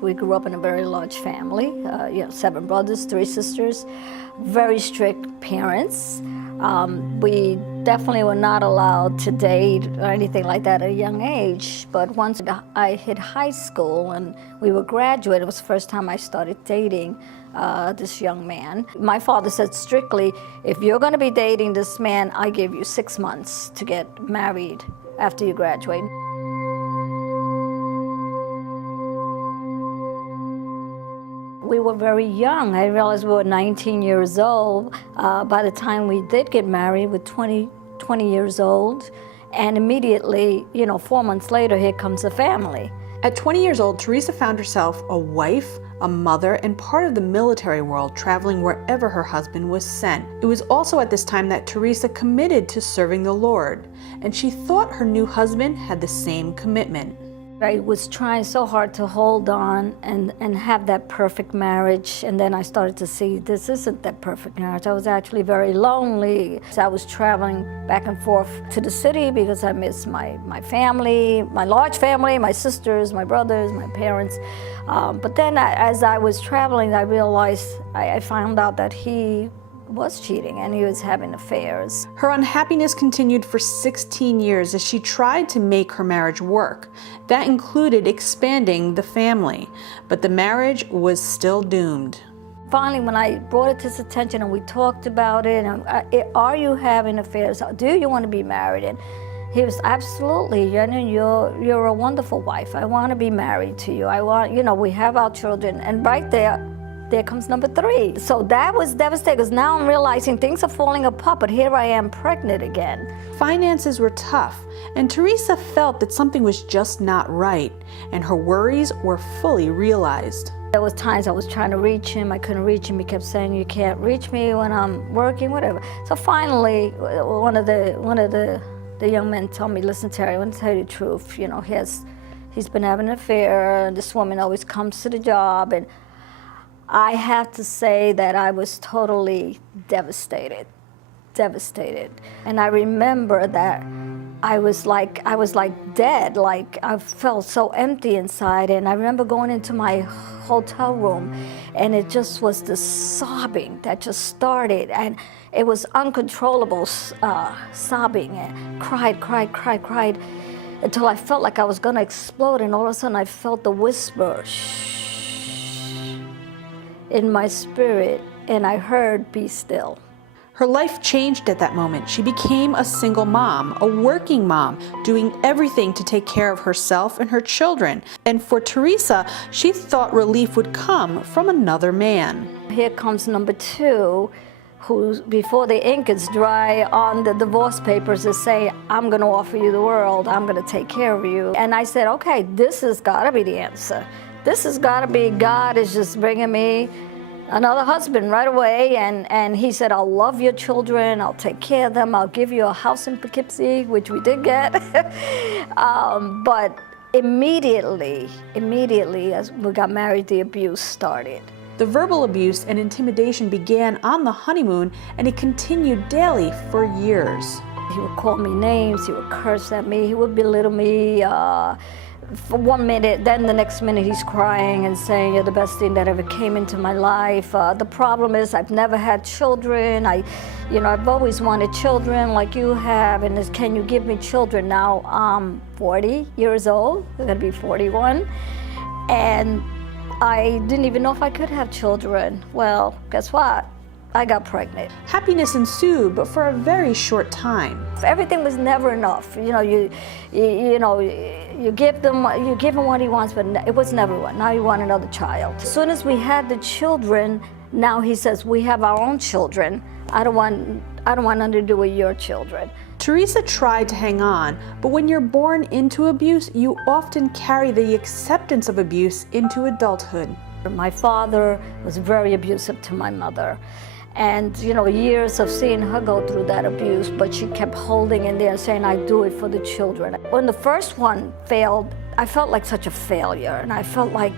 We grew up in a very large family, 7 brothers, 3 sisters, very strict parents. We definitely were not allowed to date or anything like that at a young age. But once I hit high school and we were graduating, it was the first time I started dating this young man. My father said strictly, if you're going to be dating this man, I give you 6 months to get married after you graduate. We were very young. I realized we were 19 years old. By the time we did get married, we're 20 years old. And immediately, 4 months later, here comes the family. At 20 years old, Teresa found herself a wife, a mother, and part of the military world, traveling wherever her husband was sent. It was also at this time that Teresa committed to serving the Lord, and she thought her new husband had the same commitment. I was trying so hard to hold on and have that perfect marriage, and then I started to see this isn't that perfect marriage. I was actually very lonely. So I was traveling back and forth to the city because I missed my family, my large family, my sisters, my brothers, my parents. But then as I was traveling, I realized, I found out that he was cheating and he was having affairs. Her unhappiness continued for 16 years as she tried to make her marriage work. That included expanding the family, but the marriage was still doomed. Finally, when I brought it to his attention and we talked about it, are you having affairs? Do you want to be married? And he was absolutely, you're a wonderful wife. I want to be married to you. I want, we have our children. And right there comes number 3. So that was devastating because now I'm realizing things are falling apart, but here I am pregnant again. Finances were tough, and Teresa felt that something was just not right, and her worries were fully realized. There was times I was trying to reach him, I couldn't reach him. He kept saying, you can't reach me when I'm working, whatever. So finally, one of the young men told me, listen, Terry, I want to tell you the truth. He's been having an affair, and this woman always comes to the job, and I have to say that I was totally devastated. And I remember that I was like dead, like I felt so empty inside. And I remember going into my hotel room, and it just was this sobbing that just started, and it was uncontrollable sobbing, and cried, until I felt like I was gonna explode, and all of a sudden I felt the whisper, shh, in my spirit, and I heard, be still. Her life changed at that moment. She became a single mom, a working mom, doing everything to take care of herself and her children. And for Teresa, she thought relief would come from another man. Here comes number 2, who, before the ink is dry on the divorce papers, is saying, I'm gonna offer you the world, I'm gonna take care of you. And I said, okay, this has gotta be the answer. This has gotta be, God is just bringing me another husband right away, and he said, I'll love your children, I'll take care of them, I'll give you a house in Poughkeepsie, which we did get. But immediately as we got married, the abuse started. The verbal abuse and intimidation began on the honeymoon, and it continued daily for years. He would call me names, he would curse at me, he would belittle me. For 1 minute, then the next minute he's crying and saying, you're the best thing that ever came into my life. The problem is I've never had children. I've always wanted children like you have, and can you give me children? Now I'm 40 years old, I'm gonna be 41, and I didn't even know if I could have children. Well, guess what? I got pregnant. Happiness ensued, but for a very short time. Everything was never enough. You give him what he wants, but it was never one. Now you want another child. As soon as we had the children, now he says we have our own children. I don't want nothing to do with your children. Teresa tried to hang on, but when you're born into abuse, you often carry the acceptance of abuse into adulthood. My father was very abusive to my mother. And, years of seeing her go through that abuse, but she kept holding in there and saying, I do it for the children. When the first one failed, I felt like such a failure. And I felt like,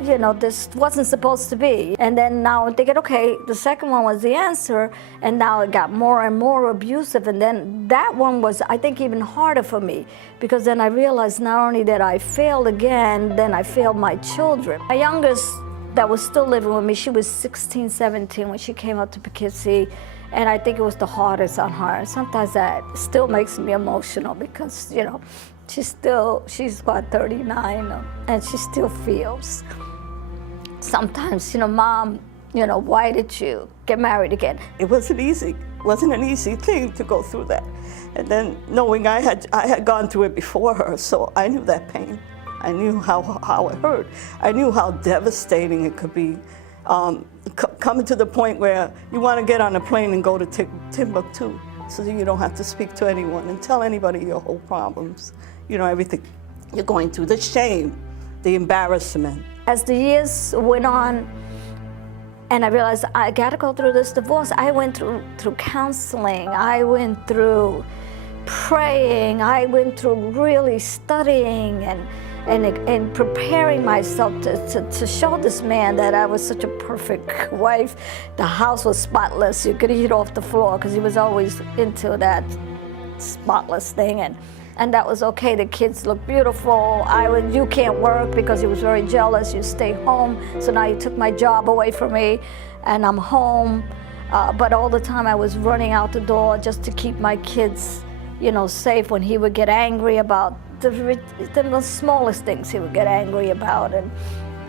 this wasn't supposed to be. And then now I'm thinking, okay, the second one was the answer, and now it got more and more abusive. And then that one was, I think, even harder for me, because then I realized not only that I failed again, then I failed my children. My youngest that was still living with me, she was 16, 17 when she came up to Poughkeepsie, and I think it was the hardest on her. Sometimes that still makes me emotional because, she's about 39, and she still feels. Sometimes, Mom, why did you get married again? It wasn't easy. It wasn't an easy thing to go through that. And then knowing I had gone through it before her, so I knew that pain. I knew how it hurt. I knew how devastating it could be. Coming to the point where you want to get on a plane and go to Timbuktu so that you don't have to speak to anyone and tell anybody your whole problems. Everything you're going through, the shame, the embarrassment. As the years went on, and I realized I got to go through this divorce, I went through counseling, I went through praying, I went through really studying and preparing myself to show this man that I was such a perfect wife. The house was spotless. You could eat off the floor because he was always into that spotless thing. And that was okay. The kids look beautiful. You can't work because he was very jealous. You stay home. So now he took my job away from me, and I'm home. But all the time I was running out the door just to keep my kids, safe when he would get angry about the smallest things. He would get angry about and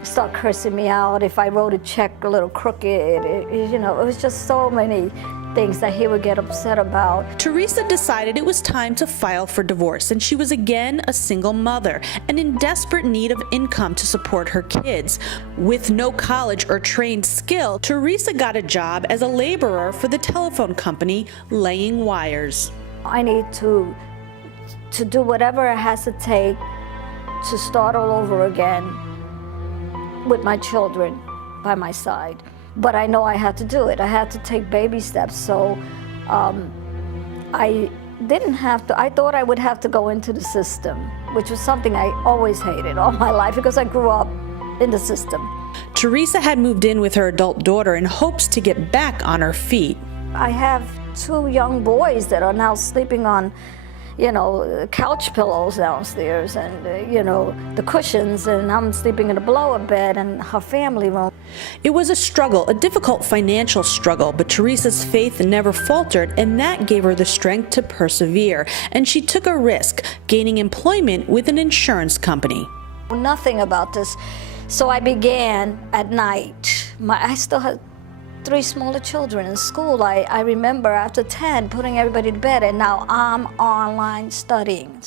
start cursing me out if I wrote a check a little crooked. It was just so many things that he would get upset about. Teresa decided it was time to file for divorce, and she was again a single mother and in desperate need of income to support her kids. With no college or trained skill, Teresa got a job as a laborer for the telephone company, laying wires. I need to do whatever it has to take to start all over again with my children by my side. But I know I had to do it. I had to take baby steps. So I didn't have to, I thought I would have to go into the system, which was something I always hated all my life because I grew up in the system. Teresa had moved in with her adult daughter in hopes to get back on her feet. I have 2 young boys that are now sleeping on couch pillows downstairs and, the cushions, and I'm sleeping in a blow-up bed in her family room. It was a struggle, a difficult financial struggle, but Teresa's faith never faltered, and that gave her the strength to persevere. And she took a risk, gaining employment with an insurance company. Nothing about this. So I began at night. I still had 3 smaller children in school. I remember after 10 putting everybody to bed, and now I'm online studying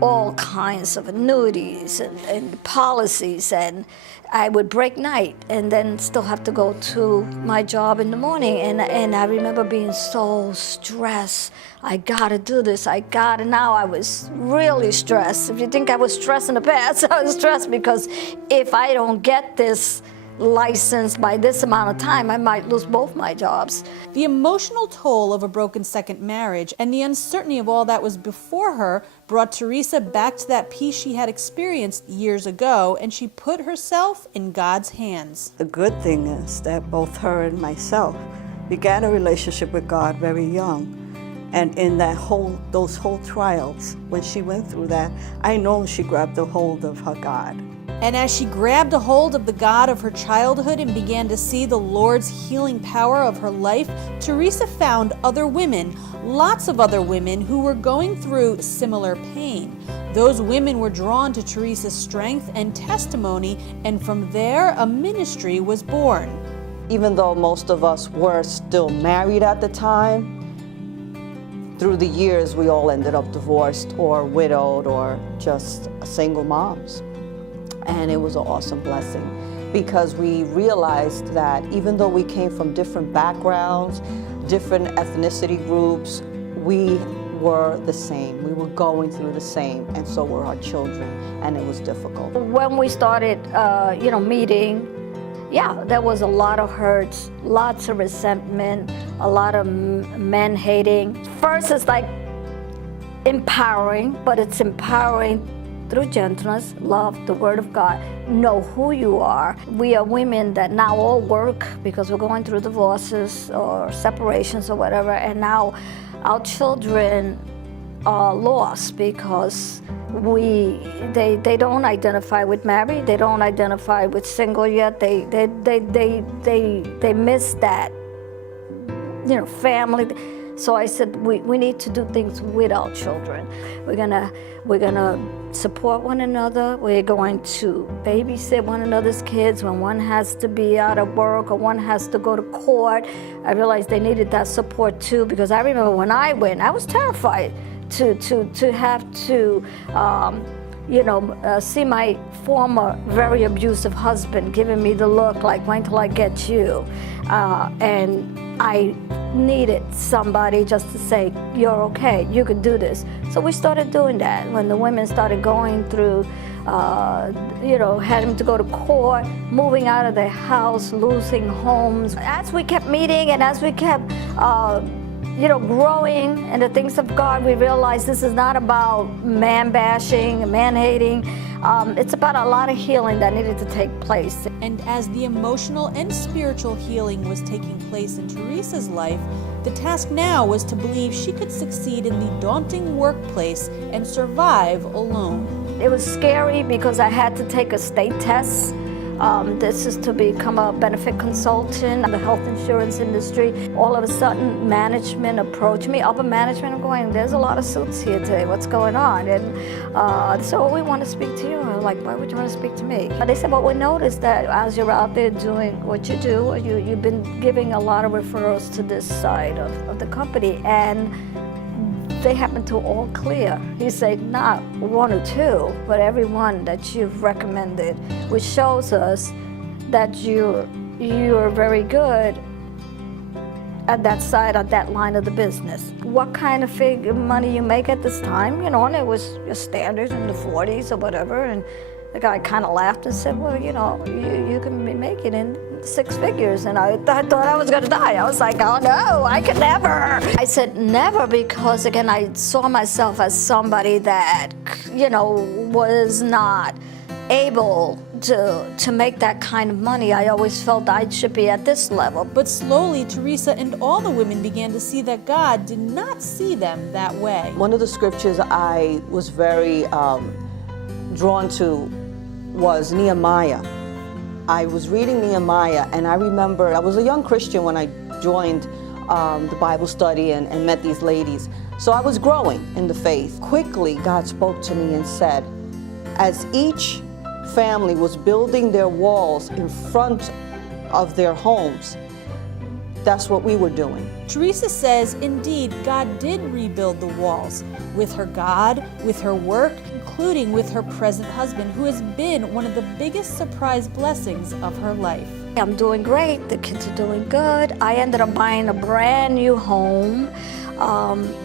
all kinds of annuities and policies, and I would break night and then still have to go to my job in the morning, and I remember being so stressed. I gotta do this, now I was really stressed. If you think I was stressed in the past, I was stressed because if I don't get this license by this amount of time, I might lose both my jobs. The emotional toll of a broken second marriage and the uncertainty of all that was before her brought Teresa back to that peace she had experienced years ago, and she put herself in God's hands. The good thing is that both her and myself began a relationship with God very young. And in those whole trials, when she went through that, I know she grabbed a hold of her God. And as she grabbed a hold of the God of her childhood and began to see the Lord's healing power of her life, Teresa found other women, lots of other women who were going through similar pain. Those women were drawn to Teresa's strength and testimony, and from there a ministry was born. Even though most of us were still married at the time, through the years we all ended up divorced or widowed or just single moms. And it was an awesome blessing because we realized that even though we came from different backgrounds, different ethnicity groups, we were the same. We were going through the same, and so were our children, and it was difficult. When we started, meeting, there was a lot of hurts, lots of resentment, a lot of men hating. First, it's like empowering, but it's empowering through gentleness, love, the Word of God, know who you are. We are women that now all work because we're going through divorces or separations or whatever, and now our children are lost because they don't identify with married, they don't identify with single yet. They miss that, family. So I said we need to do things with our children. We're gonna support one another. We're going to babysit one another's kids when one has to be out of work or one has to go to court. I realized they needed that support too, because I remember when I went, I was terrified to have to see my former very abusive husband giving me the look like, when till I get you? And I needed somebody just to say, you're okay, you can do this. So we started doing that. When the women started going through, having to go to court, moving out of their house, losing homes. As we kept meeting and as we kept growing in the things of God, we realized this is not about man bashing, man hating. It's about a lot of healing that needed to take place. And as the emotional and spiritual healing was taking place in Teresa's life, the task now was to believe she could succeed in the daunting workplace and survive alone. It was scary because I had to take a state test. This is to become a benefit consultant in the health insurance industry. All of a sudden, management approached me, upper management. I'm going, there's a lot of suits here today. What's going on? And so we want to speak to you. I'm like, why would you want to speak to me? They said, well, we noticed that as you're out there doing what you do, you've been giving a lot of referrals to this side of the company. And they happen to all clear. He said, not one or two, but every one that you've recommended, which shows us that you're very good at that side, at that line of the business. What kind of money you make at this time, and it was your standard in the 40s or whatever. And the guy kind of laughed and said, well, you can be making in 6 figures. And I thought I was going to die. I was like, oh no, I could never. I said never because, again, I saw myself as somebody that, was not able to make that kind of money. I always felt I should be at this level. But slowly, Teresa and all the women began to see that God did not see them that way. One of the scriptures I was very drawn to was Nehemiah. I was reading Nehemiah, and I remember I was a young Christian when I joined the Bible study and met these ladies. So I was growing in the faith. Quickly, God spoke to me and said, as each family was building their walls in front of their homes, that's what we were doing. Teresa says, indeed, God did rebuild the walls with her God, with her work, including with her present husband, who has been one of the biggest surprise blessings of her life. I'm doing great. The kids are doing good. I ended up buying a brand new home,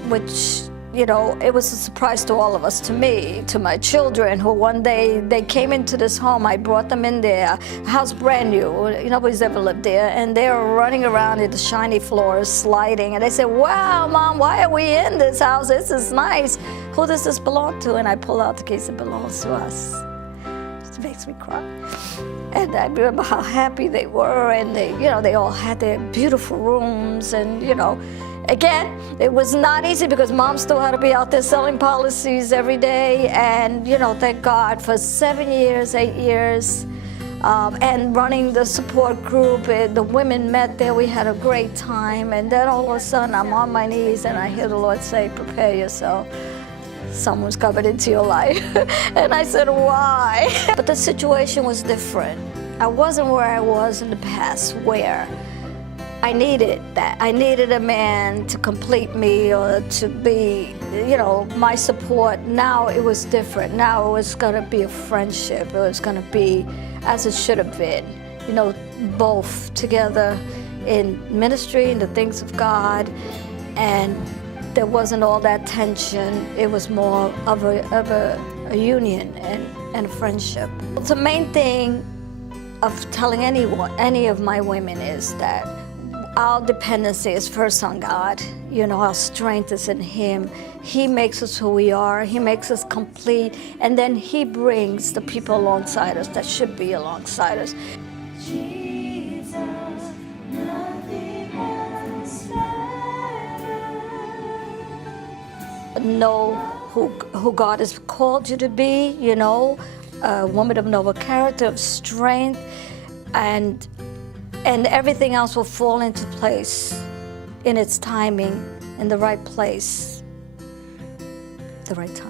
which, it was a surprise to all of us, to me, to my children, who one day they came into this home. I brought them in there, house brand new. Nobody's ever lived there. And they were running around in the shiny floors, sliding. And they said, wow, Mom, why are we in this house? This is nice. Who does this belong to? And I pull out the case, it belongs to us. It makes me cry. And I remember how happy they were, and they all had their beautiful rooms, and again, it was not easy because Mom still had to be out there selling policies every day, and thank God for 7 years, 8 years, and running the support group. The women met there, we had a great time, and then all of a sudden I'm on my knees and I hear the Lord say, prepare yourself. Someone's coming into your life. And I said, why? But the situation was different. I wasn't where I was in the past, where I needed that. I needed a man to complete me or to be, my support. Now it was different. Now it was going to be a friendship. It was going to be as it should have been, both together in ministry and the things of God. And there wasn't all that tension. It was more of a union and a friendship. The main thing of telling any of my women is that Our dependency is first on God. You know, our strength is in Him. He makes us who we are. He makes us complete. And then He brings the people alongside us that should be alongside us. Jesus, nothing else matters. Know who God has called you to be, you know, a woman of noble character, of strength, and everything else will fall into place in its timing, in the right place, the right time.